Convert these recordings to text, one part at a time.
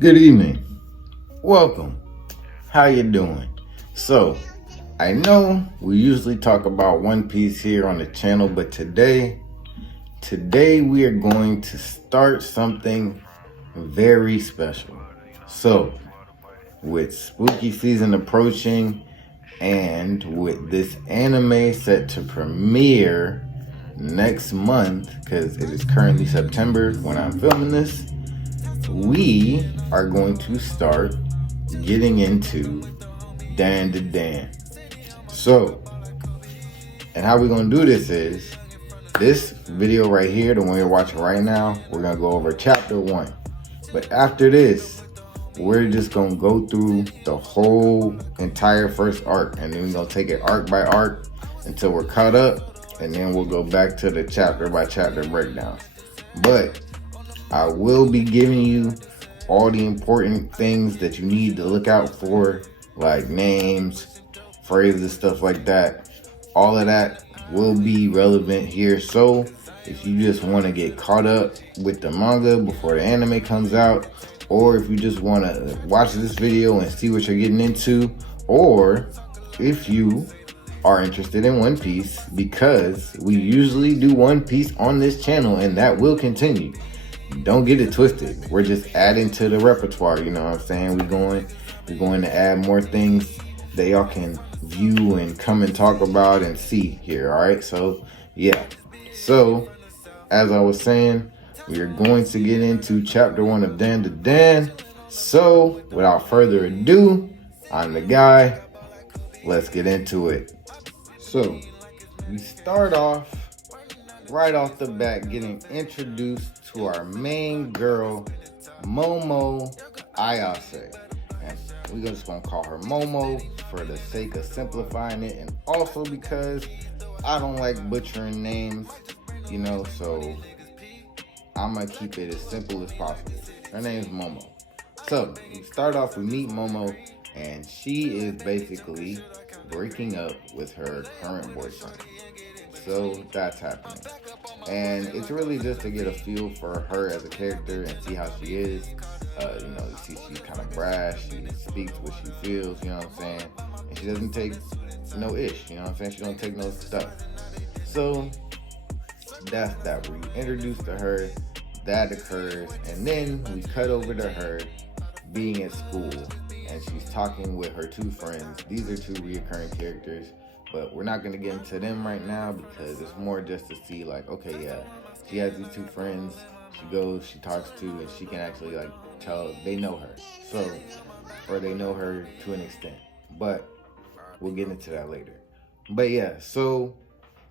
Good evening. Welcome. How you doing? So, I know we usually talk about One Piece here on the channel, but today we are going to start something very special. So, with spooky season approaching and with this anime set to premiere next month, because it is currently September when I'm filming this, we are going to start getting into Dan to Dan. So, and how we're going to do this is, this video right here, the one you're watching right now, we're going to go over chapter 1. But after this, we're just going to go through the whole entire first arc. And then we're going to take it arc by arc until we're caught up. And then we'll go back to the chapter by chapter breakdown. But I will be giving you all the important things that you need to look out for, like names, phrases, stuff like that. All of that will be relevant here. So if you just want to get caught up with the manga before the anime comes out, or if you just want to watch this video and see what you're getting into, or if you are interested in One Piece, because we usually do One Piece on this channel and that will continue. Don't get it twisted. We're just adding to the repertoire, you know what I'm saying? We're going to add more things that y'all can view and come and talk about and see here, all right? So, yeah. So, as I was saying, we are going to get into chapter 1 of Dan to Dan. So, without further ado, I'm the guy. Let's get into it. So, we start off right off the bat getting introduced to our main girl, Momo Ayase. And we're just gonna call her Momo for the sake of simplifying it, and also because I don't like butchering names, you know, so I'm gonna keep it as simple as possible. Her name is Momo. So we start off, we meet Momo, and she is basically breaking up with her current boyfriend. So that's happening. And it's really just to get a feel for her as a character and see how she is. You know, she's kind of brash, she speaks what she feels, you know what I'm saying? And she doesn't take no ish, you know what I'm saying? She don't take no stuff. So that's that. We introduce to her, that occurs, and then we cut over to her being at school, and she's talking with her two friends. These are two reoccurring characters, but we're not going to get into them right now because it's more just to see, like, okay, yeah, she has these two friends, she goes, she talks to, and she can actually, like, tell they know her. So, or they know her to an extent, but we'll get into that later. But yeah, so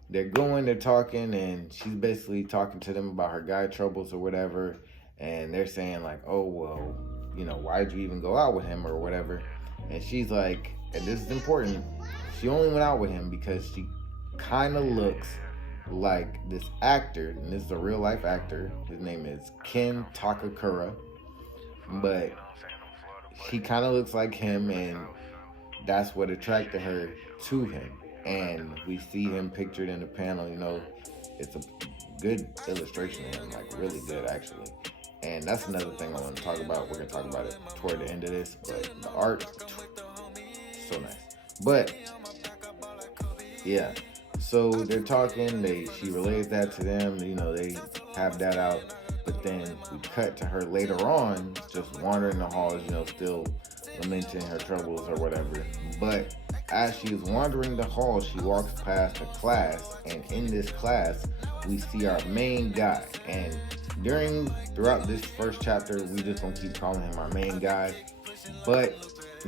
they're talking, and she's basically talking to them about her guy troubles or whatever, and they're saying, like, oh, well, you know, why'd you even go out with him or whatever? And she's like, and this is important, she only went out with him because she kind of looks like this actor, and this is a real life actor. His name is Ken Takakura, but he kind of looks like him, and that's what attracted her to him. And we see him pictured in the panel, you know, it's a good illustration of him, like really good actually. And that's another thing I want to talk about. We're going to talk about it toward the end of this, but the art, so nice. But yeah, so they're talking, she relays that to them, you know, they have that out, but then we cut to her later on, just wandering the halls, you know, still lamenting her troubles or whatever. But as she is wandering the hall, she walks past a class, and in this class, we see our main guy. And throughout this first chapter, we just gonna keep calling him our main guy, but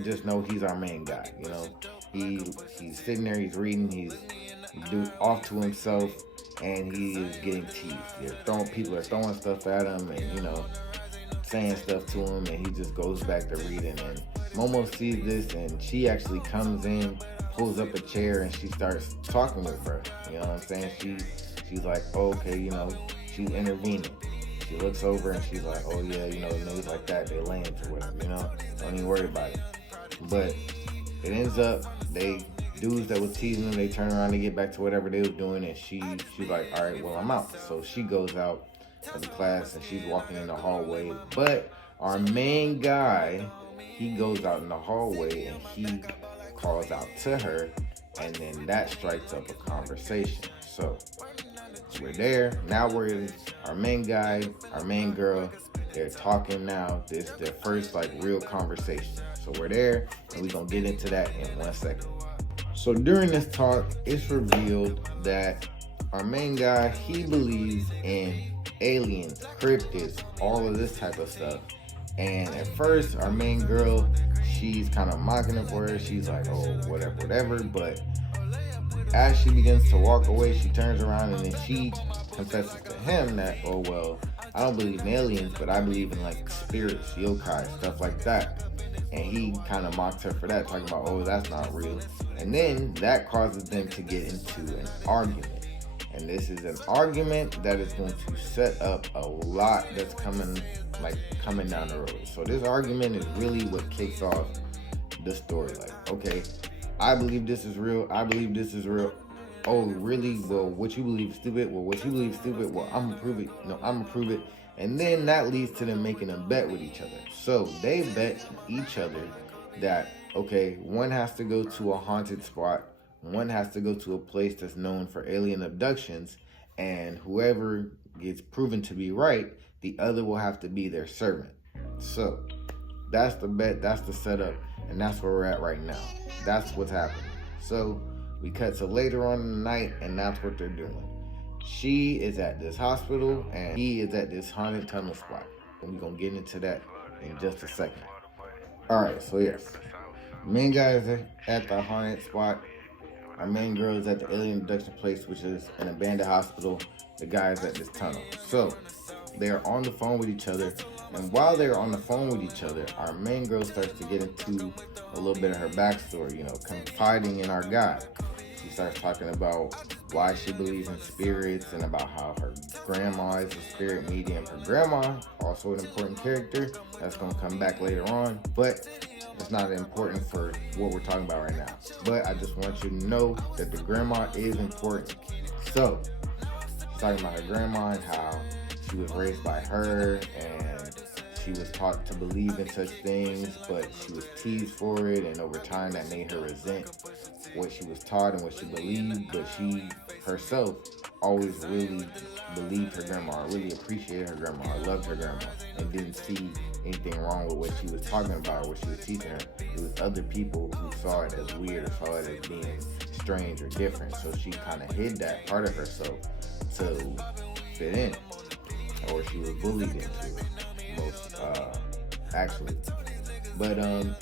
just know he's our main guy, you know. He's sitting there, he's reading, he's off to himself, and he is getting teased. People are throwing stuff at him, and, you know, saying stuff to him, and he just goes back to reading. And Momo sees this, and she actually comes in, pulls up a chair, and she starts talking with her. You know what I'm saying? She's like, oh, okay, you know, she's intervening. She looks over and she's like, oh yeah, you know, niggas like that, they lame or whatever, you know, don't even worry about it. But it ends up, dudes that was teasing them, they turn around and get back to whatever they was doing, and she's like, all right, well, I'm out. So she goes out of the class, and she's walking in the hallway, but our main guy, he goes out in the hallway and he calls out to her, and then that strikes up a conversation. So we're there. Now we're our main guy, our main girl. They're talking now. This is their first like real conversation. So we're there, and we're gonna get into that in 1 second. So during this talk, it's revealed that our main guy, he believes in aliens, cryptids, all of this type of stuff. And at first, our main girl, she's kind of mocking him for her. She's like, oh, whatever. But as she begins to walk away, she turns around and then she confesses to him that, oh, well, I don't believe in aliens, but I believe in like spirits, yokai, stuff like that. And he kind of mocked her for that, talking about, oh, that's not real. And then that causes them to get into an argument. And this is an argument that is going to set up a lot that's coming down the road. So this argument is really what kicks off the story. Like, okay, I believe this is real. I believe this is real. Oh, really? Well, what you believe is stupid. Well, what you believe is stupid. Well, I'm gonna prove it. No, I'm gonna prove it. And then that leads to them making a bet with each other. So they bet each other that, okay, one has to go to a haunted spot. One has to go to a place that's known for alien abductions, and whoever gets proven to be right, the other will have to be their servant. So that's the bet, that's the setup, and that's where we're at right now. That's what's happening. So we cut to later on in the night, and that's what they're doing. She is at this hospital, and he is at this haunted tunnel spot. And we're going to get into that in just a second. Alright, so yes. Main guy is at the haunted spot. Our main girl is at the alien abduction place, which is an abandoned hospital. The guy is at this tunnel. So they are on the phone with each other. And while they're on the phone with each other, our main girl starts to get into a little bit of her backstory, confiding in our guy. She starts talking about why she believes in spirits and about how her grandma is a spirit medium. Her grandma, also an important character, that's going to come back later on, but it's not important for what we're talking about right now. But I just want you to know that the grandma is important. So, she's talking about her grandma and how she was raised by her and she was taught to believe in such things, but she was teased for it, and over time that made her resent what she was taught and what she believed. But she herself always really believed her grandma, really appreciated her grandma, loved her grandma, and didn't see anything wrong with what she was talking about, what she was teaching her. It was other people who saw it as weird or saw it as being strange or different. So she kind of hid that part of herself to fit in, or she was bullied into it, actually. But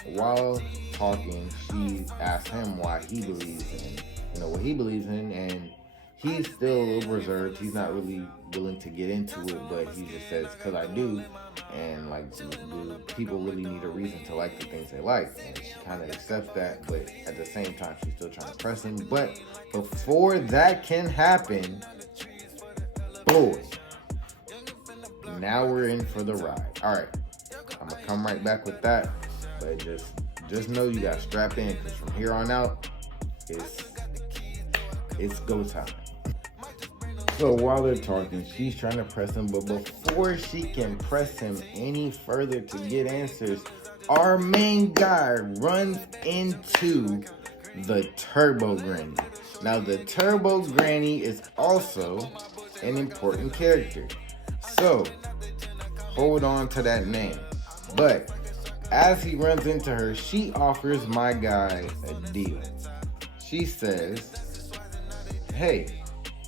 while talking, she asked him why he believes in, what he believes in, and he's still a little reserved. He's not really willing to get into it, but he just says, because I do, and do people really need a reason to like the things they like? And she kind of accepts that, but at the same time, she's still trying to press him. But before that can happen, boy, now we're in for the ride. All right, I'm gonna come right back with that, but just know you got strapped in, because from here on out, it's go time. So while they're talking, she's trying to press him, but before she can press him any further to get answers, our main guy runs into the Turbo Granny. Now, the Turbo Granny is also an important character, so hold on to that name. But as he runs into her, she offers my guy a deal. She says, hey,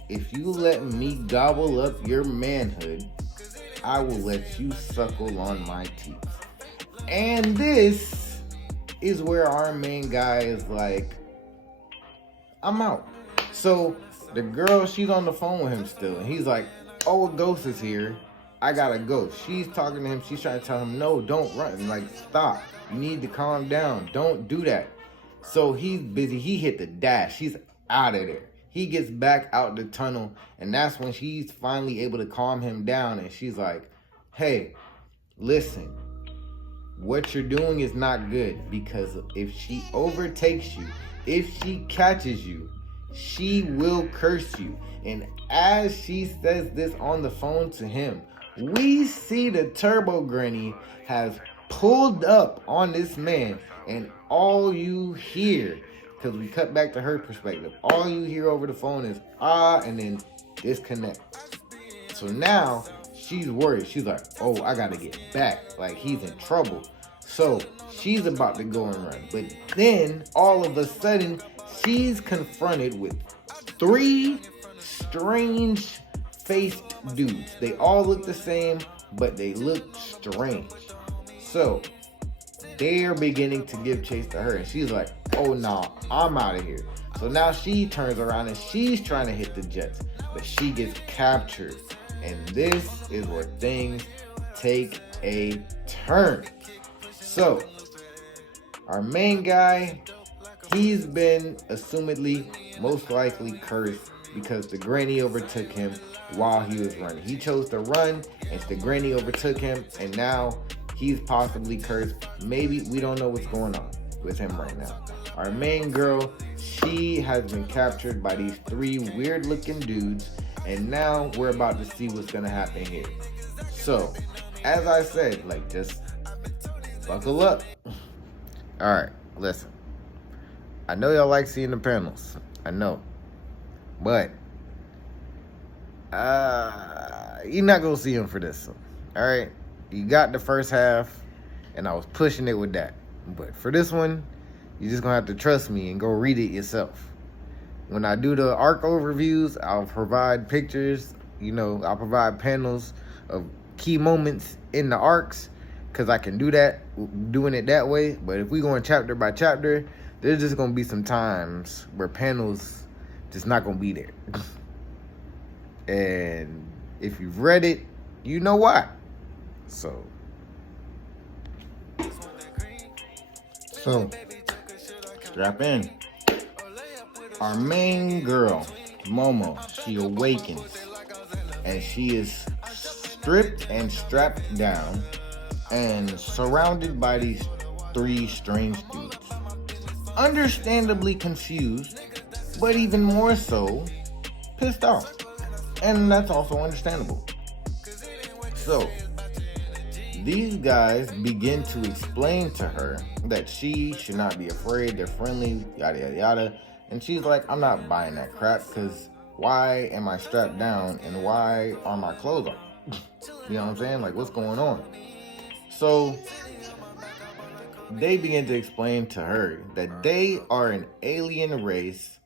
if you let me gobble up your manhood, I will let you suckle on my teeth. And this is where our main guy is like, I'm out. So the girl, she's on the phone with him still, and he's like, oh, a ghost is here. I gotta go. She's talking to him. She's trying to tell him, no, don't run. Like, stop. You need to calm down. Don't do that. So he's busy. He hit the dash. He's out of there. He gets back out the tunnel, and that's when she's finally able to calm him down. And she's like, hey, listen, what you're doing is not good, because if she overtakes you, if she catches you, she will curse you. And as she says this on the phone to him, we see the Turbo Granny has pulled up on this man, and all you hear, because we cut back to her perspective, all you hear over the phone is and then disconnect. So now she's worried. She's like, oh, I gotta get back. Like, he's in trouble. So she's about to go and run. But then all of a sudden, she's confronted with 3 strange faced dudes. They all look the same, but they look strange. So they're beginning to give chase to her, and she's like, oh no, I'm out of here. So now she turns around and she's trying to hit the jets, but she gets captured. And this is where things take a turn. So our main guy, he's been assumedly most likely cursed because the granny overtook him while he was running. He chose to run and the granny overtook him, and now he's possibly cursed. Maybe, we don't know what's going on with him right now. Our main girl, she has been captured by these 3 weird looking dudes, and now we're about to see what's gonna happen here. So, as I said, like, just buckle up. Alright, listen. I know y'all like seeing the panels. I know. But you're not gonna see them for this one. Alright? You got the first half, and I was pushing it with that. But for this one, you're just gonna have to trust me and go read it yourself. When I do the arc overviews, I'll provide pictures, I'll provide panels of key moments in the arcs, because I can do that, doing it that way. But if we go in chapter by chapter, there's just gonna be some times where panels just not gonna be there. And if you've read it, you know why. So strap in. Our main girl, Momo, she awakens, and she is stripped and strapped down and surrounded by these 3 strange dudes. Understandably confused, but even more so pissed off. And that's also understandable. So these guys begin to explain to her that she should not be afraid, they're friendly, yada yada yada. And she's like, I'm not buying that crap, because why am I strapped down and why are my clothes on? You know what I'm saying? Like, what's going on? So they begin to explain to her that they are an alien race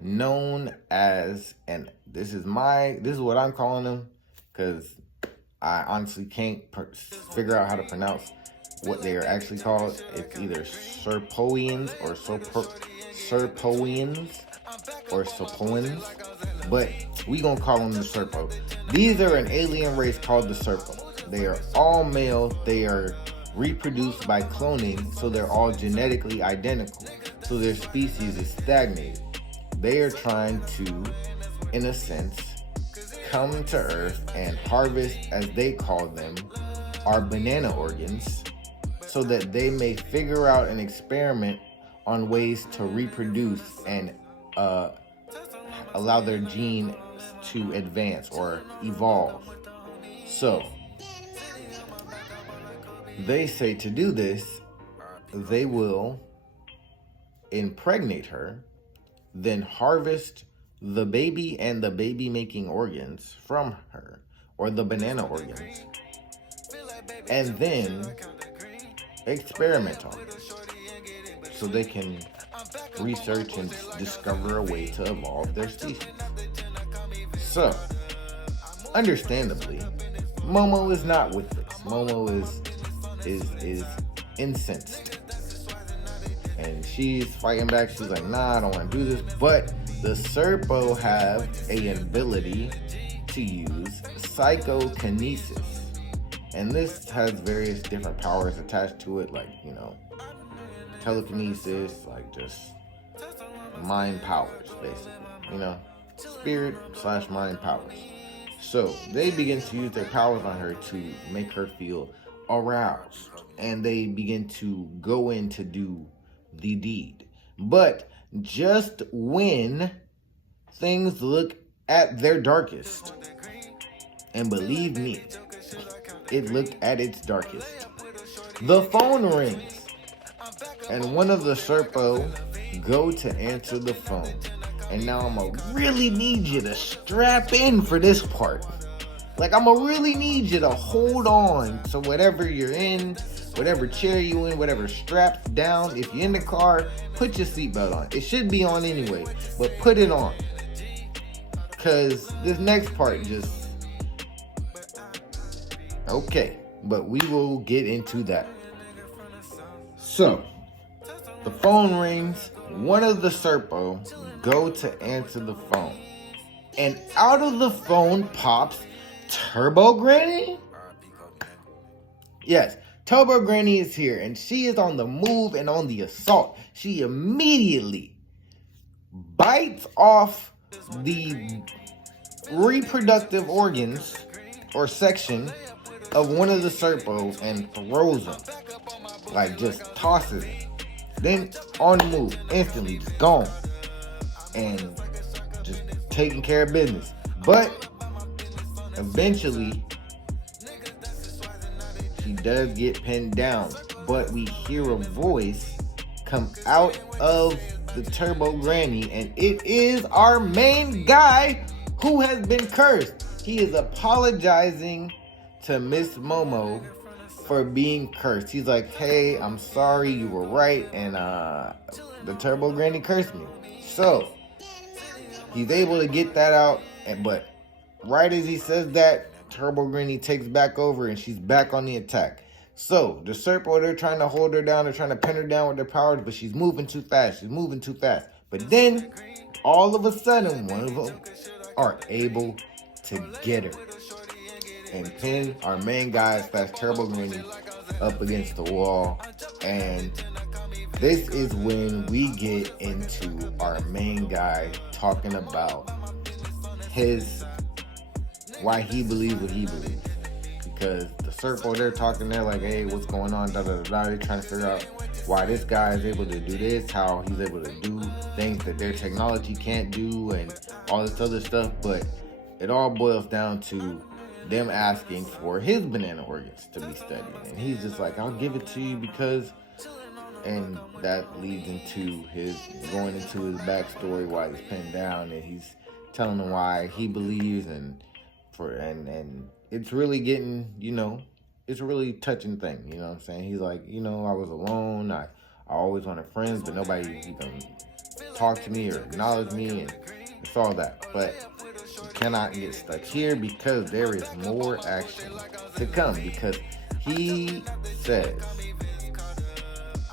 known as, and this is what I'm calling them, because I honestly can't figure out how to pronounce what they are actually called. It's either Serpoians or Serpoians or Serpoians, but we gonna call them the Serpo. These are an alien race called the Serpo. They are all male. They are reproduced by cloning, so they're all genetically identical. So their species is stagnated. They are trying to, in a sense, come to Earth and harvest, as they call them, our banana organs, so that they may figure out and experiment on ways to reproduce and allow their gene to advance or evolve. So they say to do this, they will impregnate her, then harvest the baby and the baby making organs from her, or the banana organs, and then experiment on them so they can research and discover a way to evolve their species. So, understandably, Momo is not with this. Momo is incensed, and she's fighting back. She's like, nah, I don't want to do this. But the Serpo have an ability to use psychokinesis, and this has various different powers attached to it, like, telekinesis, like just mind powers, basically, spirit/mind powers. So they begin to use their powers on her to make her feel aroused, and they begin to go in to do the deed. But just when things look at their darkest, and believe me, it looked at its darkest. The phone rings, and one of the Serpo go to answer the phone. And now I'ma really need you to strap in for this part. Like, I'ma really need you to hold on to whatever you're in, whatever chair you in, whatever straps down. If you're in the car, put your seatbelt on. It should be on anyway, but put it on. Cause this next part just... Okay, but we will get into that. So, the phone rings. One of the Serpo go to answer the phone. And out of the phone pops Turbo Granny? Yes, Turbo Granny is here, and she is on the move and on the assault. She immediately bites off the reproductive organs or section of one of the Serpo and throws them. Like, just tosses it. Then on the move, instantly, just gone. And just taking care of business. But eventually, she does get pinned down. But we hear a voice come out of the Turbo Granny, and it is our main guy who has been cursed. He is apologizing to Miss Momo for being cursed. He's like, hey, I'm sorry, you were right, and the Turbo Granny cursed me. So he's able to get that out, but right as he says that, Turbo Granny takes back over and she's back on the attack. So the Serpo, they're trying to hold her down, they're trying to pin her down with their powers, but she's moving too fast. But then all of a sudden, one of them are able to get her and pin our main guy / Turbo Granny up against the wall. And this is when we get into our main guy talking about why he believes what he believes. Because the Serpo, they're talking, they're like, hey, what's going on, da da da da. They're trying to figure out why this guy is able to do this, how he's able to do things that their technology can't do, and all this other stuff. But it all boils down to them asking for his banana organs to be studied. And he's just like, I'll give it to you because... And that leads into his going into his backstory, why he's pinned down, and he's telling them why he believes, and it's really getting, it's a really touching thing, you know what I'm saying? He's like, I was alone, I always wanted friends, but nobody even talked to me or acknowledged me, and it's all that. But you cannot get stuck here because there is more action to come, because he says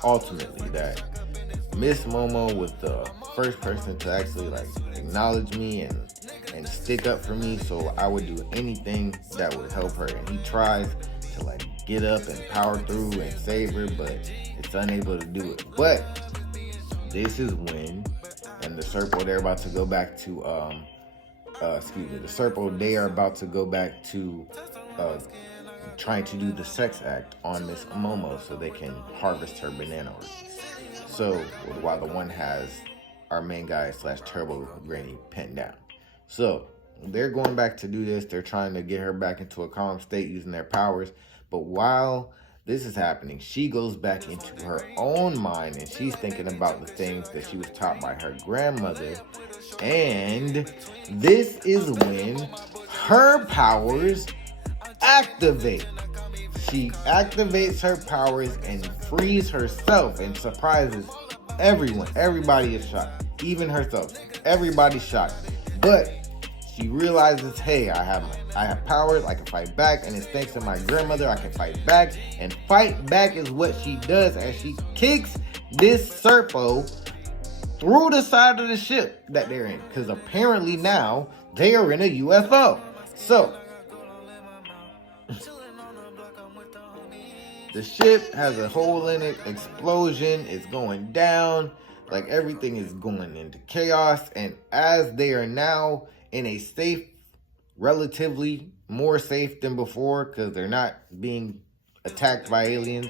ultimately that Miss Momo was the first person to actually acknowledge me and stick up for me, so I would do anything that would help her. And he tries to get up and power through and save her, but it's unable to do it. But this is when, and the Serpo, they're about to go back to the Serpo, they are about to go back to trying to do the sex act on Miss Momo so they can harvest her banana organs. So while the one has our main guy / Turbo Granny pinned down. So they're going back to do this. They're trying to get her back into a calm state using their powers. But while this is happening, she goes back into her own mind, and she's thinking about the things that she was taught by her grandmother. And this is when her powers activate. She activates her powers and frees herself and surprises everyone. Everybody is shocked. Even herself. Everybody's shocked. But she realizes, hey, I have powers, I can fight back, and it's thanks to my grandmother I can fight back. And fight back is what she does as she kicks this Serpo through the side of the ship that they're in. Because apparently now they are in a UFO. So the ship has a hole in it, explosion, it's going down, everything is going into chaos. And as they are now in a safe, relatively more safe than before, because they're not being attacked by aliens.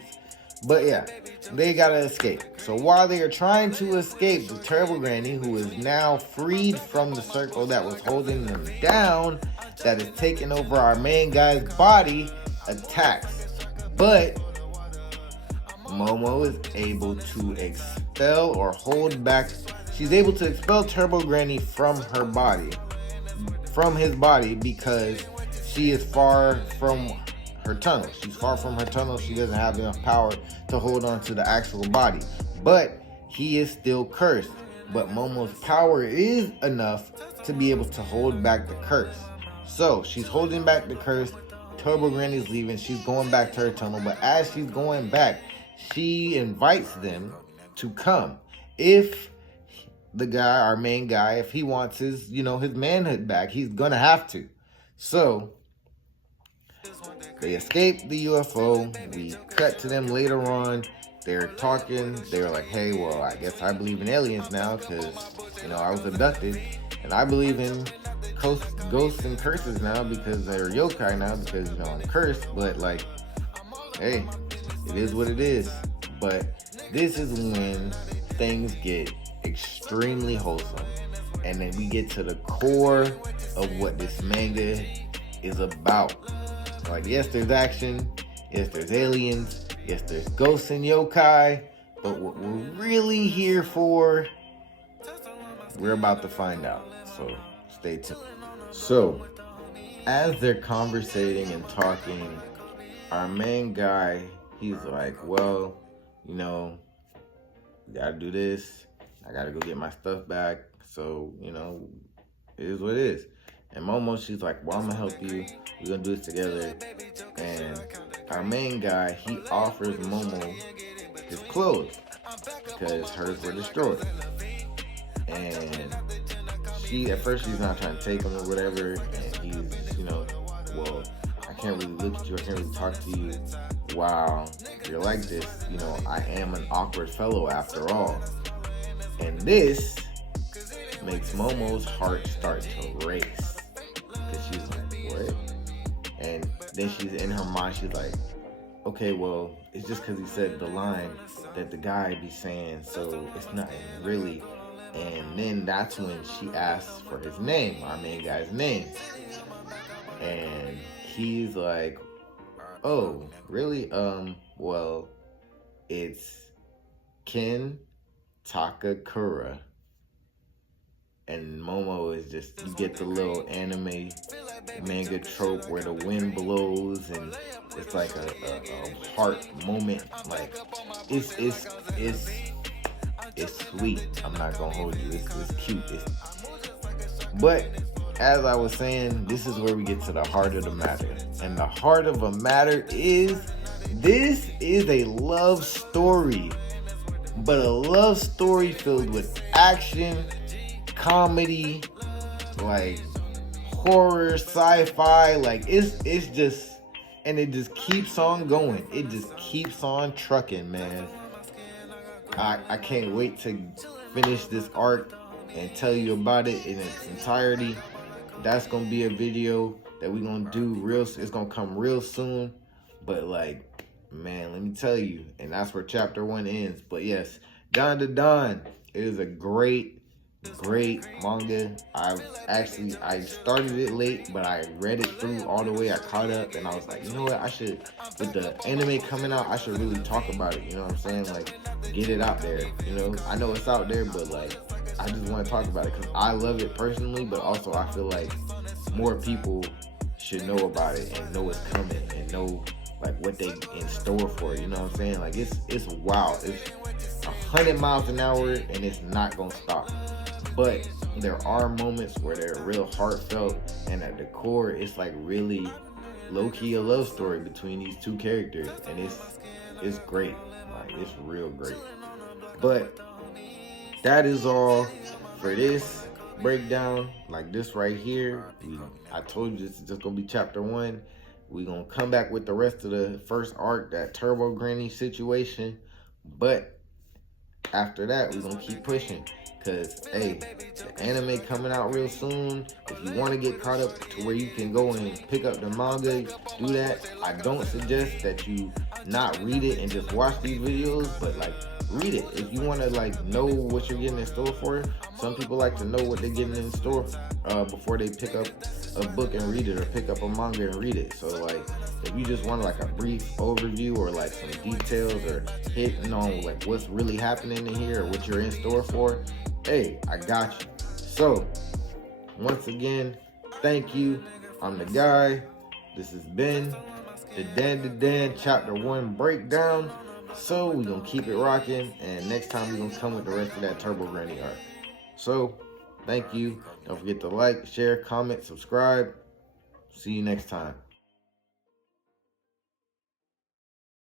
But yeah, they gotta escape. So while they are trying to escape, the Turbo Granny, who is now freed from the circle that was holding them down, that is taking over our main guy's body, attacks. But Momo is able to expel or hold back. She's able to expel Turbo Granny from her body, from his body, because she is far from her tunnel. She's far from her tunnel. She doesn't have enough power to hold on to the actual body. But he is still cursed. But Momo's power is enough to be able to hold back the curse. So she's holding back the curse. Turbo Granny's leaving. She's going back to her tunnel. But as she's going back, she invites them to come. If the guy, our main guy, if he wants his, his manhood back, he's gonna have to. So they escape the UFO. We cut to them later on. They're talking. They're like, hey, well, I guess I believe in aliens now because, I was abducted. And I believe in ghosts and curses now because they're yokai now because, I'm cursed. But, like, hey, it is what it is. But this is when things get extremely wholesome. And then we get to the core of what this manga is about. Like, yes, there's action. Yes, there's aliens. Yes, there's ghosts and yokai. But what we're really here for, we're about to find out. So stay tuned. So, as they're conversating and talking, our main guy, he's like, well, we gotta do this. I gotta go get my stuff back. So, it is what it is. And Momo, she's like, well, I'm gonna help you. We're gonna do this together. And our main guy, he offers Momo his clothes because hers were destroyed. And at first she's not trying to take them or whatever. And he's, well, I can't really look at you. I can't really talk to you while you're like this. I am an awkward fellow after all. And this makes Momo's heart start to race. Because she's like, what? And then she's in her mind, she's like, okay, well, it's just because he said the line that the guy be saying, so it's not really. And then that's when she asks for his name, our main guy's name. And he's like, oh, really? Well, it's Ken Takakura. And Momo is just, you get the little anime manga trope where the wind blows and it's like a heart moment. Like, it's sweet. I'm not gonna hold you. It's cute. But as I was saying, this is where we get to the heart of the matter. And the heart of a matter is, this is a love story. But a love story filled with action, comedy, like horror, sci-fi, like it's just, and it just keeps on going. It just keeps on trucking, man. I can't wait to finish this arc and tell you about it in its entirety. That's gonna be a video that we're gonna do it's gonna come real soon. But like, man, let me tell you, and that's where chapter 1 ends. But yes, Dawn to Dawn, it is a great manga. I started it late, but I read it through all the way. I caught up, and I was like, you know what, I should, with the anime coming out, I should really talk about it. You know what I'm saying? Like, get it out there. I know it's out there, but like, I just want to talk about it because I love it personally, but also I feel like more people should know about it and know it's coming and know like what they in store for it. You know what I'm saying? Like, it's wild. It's 100 miles an hour and it's not gonna stop. But there are moments where they're real heartfelt, and at the core, it's like really low-key a love story between these two characters, and it's great. Like, it's real great. But that is all for this breakdown. Like this right here, I told you this is just gonna be chapter 1. We're gonna come back with the rest of the first arc, that Turbo Granny situation. But after that, we're gonna keep pushing. Because, hey, the anime coming out real soon. If you want to get caught up to where you can go and pick up the manga, do that. I don't suggest that you not read it and just watch these videos, but, like, read it. If you want to, like, know what you're getting in store for, some people like to know what they're getting in store before they pick up a book and read it, or pick up a manga and read it. So, like, If you just want like a brief overview or like some details or hitting on like what's really happening in here or what you're in store for, hey, I got you. So, once again, thank you. I'm the guy. This has been the Dan Chapter 1 breakdown. So, we're going to keep it rocking. And next time, we're going to come with the rest of that Turbo Granny arc. So, thank you. Don't forget to like, share, comment, subscribe. See you next time.